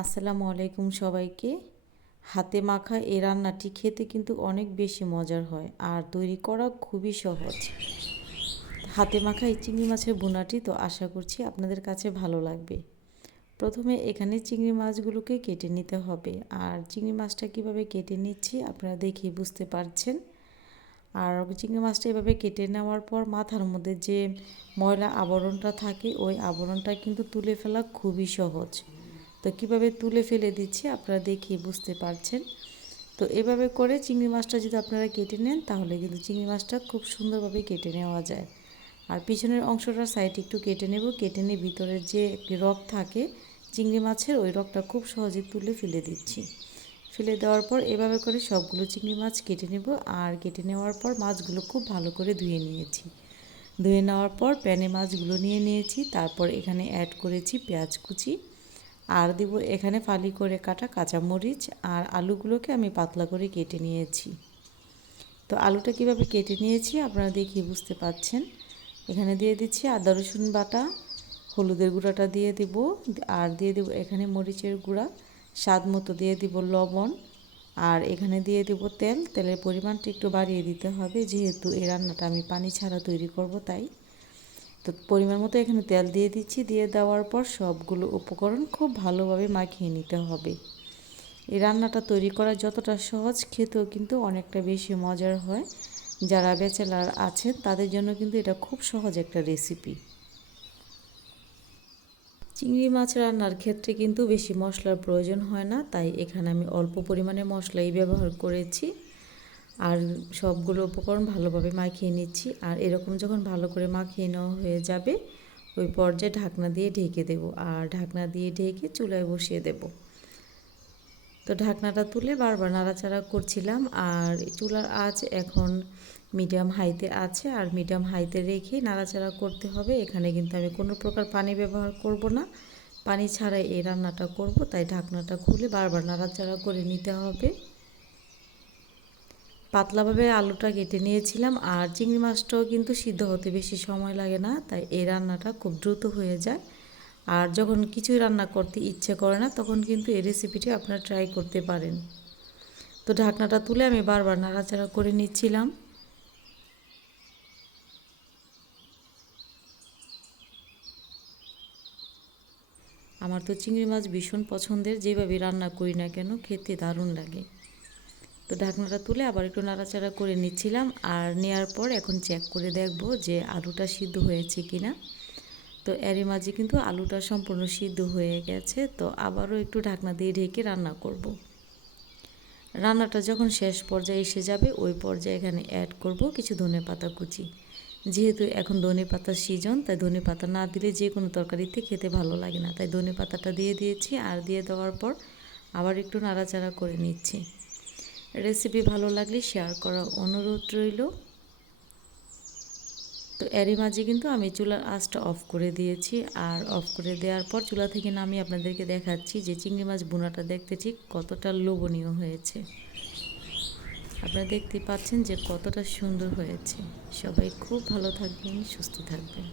আসসালামু আলাইকুম সবাইকে। হাতে মাখা এই রান্নাটি খেতে কিন্তু অনেক বেশি মজার হয় আর তৈরি করা খুবই সহজ। হাতে মাখা এই চিংড়ি মাছের বোনাটি তো আশা করছি আপনাদের কাছে ভালো লাগবে। প্রথমে এখানে চিংড়ি মাছগুলোকে কেটে নিতে হবে আর চিংড়ি মাছটা কীভাবে কেটে নিচ্ছি আপনারা দেখে বুঝতে পারছেন। আর চিংড়ি মাছটা এভাবে কেটে নেওয়ার পর মাথার মধ্যে যে ময়লা আবরণটা থাকে ওই আবরণটা কিন্তু তুলে ফেলা খুবই সহজ। তো কীভাবে তুলে ফেলে দিচ্ছি আপনারা দেখিয়ে বুঝতে পারছেন। তো এভাবে করে চিংড়ি মাছটা যদি আপনারা কেটে নেন, তাহলে কিন্তু চিংড়ি মাছটা খুব সুন্দরভাবে কেটে নেওয়া যায়। আর পিছনের অংশটার সাইড একটু কেটে নেব। কেটে নিয়ে ভিতরের যে রক থাকে, চিংড়ি মাছের, ওই রকটা খুব সহজে তুলে ফেলে দিচ্ছি। ফেলে দেওয়ার পর এভাবে করে সবগুলো চিংড়ি মাছ কেটে নেব। আর কেটে নেওয়ার পর মাছগুলো খুব ভালো করে ধুয়ে নিয়েছি। ধুয়ে নেওয়ার পর প্যানে মাছগুলো নিয়ে নিয়েছি। তারপর এখানে অ্যাড করেছি পেঁয়াজ কুচি। আর দিব এখানে ফালি করে কাটা কাঁচামরিচ আর আলুগুলোকে আমি পাতলা করে কেটে নিয়েছি। তো আলুটা কীভাবে কেটে নিয়েছি আপনারা দেখিয়ে বুঝতে পাচ্ছেন। এখানে দিয়ে দিচ্ছি আদা, রসুন বাটা, হলুদের গুঁড়াটা দিয়ে দিব। আর দিয়ে দিব এখানে মরিচের গুঁড়া, স্বাদ মতো দিয়ে দিব লবণ। আর এখানে দিয়ে দিব তেল। তেলের পরিমাণটা একটু বাড়িয়ে দিতে হবে, যেহেতু এই রান্নাটা আমি পানি ছাড়া তৈরি করব তাই। তো পরিমাণ মতো এখানে তেল দিয়ে দিচ্ছি। দিয়ে দেওয়ার পর সবগুলো উপকরণ খুব ভালোভাবে মাখিয়ে নিতে হবে। এই রান্নাটা তৈরি করা যতটা সহজ, খেতেও কিন্তু অনেকটা বেশি মজার হয়। যারা ব্যাচেলার আছেন, তাদের জন্য কিন্তু এটা খুব সহজ একটা রেসিপি। চিংড়ি মাছ রান্নার ক্ষেত্রে কিন্তু বেশি মশলার প্রয়োজন হয় না, তাই এখানে আমি অল্প পরিমাণে মশলাই ব্যবহার করেছি। আর সবগুলো উপকরণ ভালোভাবে মাখিয়ে নিচ্ছি। আর এরকম যখন ভালো করে মাখিয়ে নেওয়া হয়ে যাবে, ওই পর্যায়ে ঢাকনা দিয়ে ঢেকে দেব। আর ঢাকনা দিয়ে ঢেকে চুলায় বসিয়ে দেব। তো ঢাকনাটা তুলে বারবার নাড়াচাড়া করছিলাম। আর চুলার আঁচ এখন মিডিয়াম হাইতে আছে। আর মিডিয়াম হাইতে রেখে নাড়াচাড়া করতে হবে। এখানে কিন্তু আমি কোনো প্রকার পানি ব্যবহার করব না। পানি ছাড়াই এই রান্নাটা করব। তাই ঢাকনাটা খুলে বারবার নাড়াচাড়া করে নিতে হবে। পাতলাভাবে আলুটা কেটে নিয়েছিলাম আর চিংড়ি মাছটাও কিন্তু সিদ্ধ হতে বেশি সময় লাগে না, তাই এই রান্নাটা খুব দ্রুত হয়ে যায়। আর যখন কিছুই রান্না করতে ইচ্ছে করে না, তখন কিন্তু এই রেসিপিটি আপনারা ট্রাই করতে পারেন। তো ঢাকনাটা তুলে আমি বারবার নাড়াচাড়া করে নিচ্ছিলাম। আমার তো চিংড়ি মাছ ভীষণ পছন্দের, যেভাবে রান্না করি না কেন, খেতে দারুণ লাগে। তো ঢাকনাটা তুলে আবার একটু নাড়াচাড়া করে নিচ্ছিলাম আর নেওয়ার পর এখন চেক করে দেখব যে আলুটা সিদ্ধ হয়েছে কি না তো এরই মাঝে কিন্তু আলুটা সম্পূর্ণ সিদ্ধ হয়ে গেছে, তো আবারও একটু ঢাকনা দিয়ে ঢেকে রান্না করব। রান্নাটা যখন শেষ পর্যায়ে এসে যাবে, ওই পর্যায়ে এখানে অ্যাড করব কিছু ধনে পাতা কুচি। যেহেতু এখন ধনে পাতার সিজন তাই ধনে পাতা না দিলে যে কোনো তরকারিতে খেতে ভালো লাগে না। তাই ধনে পাতাটা দিয়ে দিয়েছি আর দিয়ে দেওয়ার পর আবার একটু নাড়াচাড়া করে নিচ্ছি। রেসিপি ভালো লাগলে শেয়ার করার অনুরোধ রইল। তো এরই মাঝে কিন্তু আমি চুলার আঁচটা অফ করে দিয়েছি। আর অফ করে দেওয়ার পর চুলা থেকে নামিয়ে আপনাদেরকে দেখাচ্ছি যে চিংড়ি মাছ বোনাটা দেখতে ঠিক কতটা লোভনীয় হয়েছে। আপনারা দেখতে পাচ্ছেন যে কতটা সুন্দর হয়েছে। সবাই খুব ভালো থাকবেন, সুস্থ থাকবেন।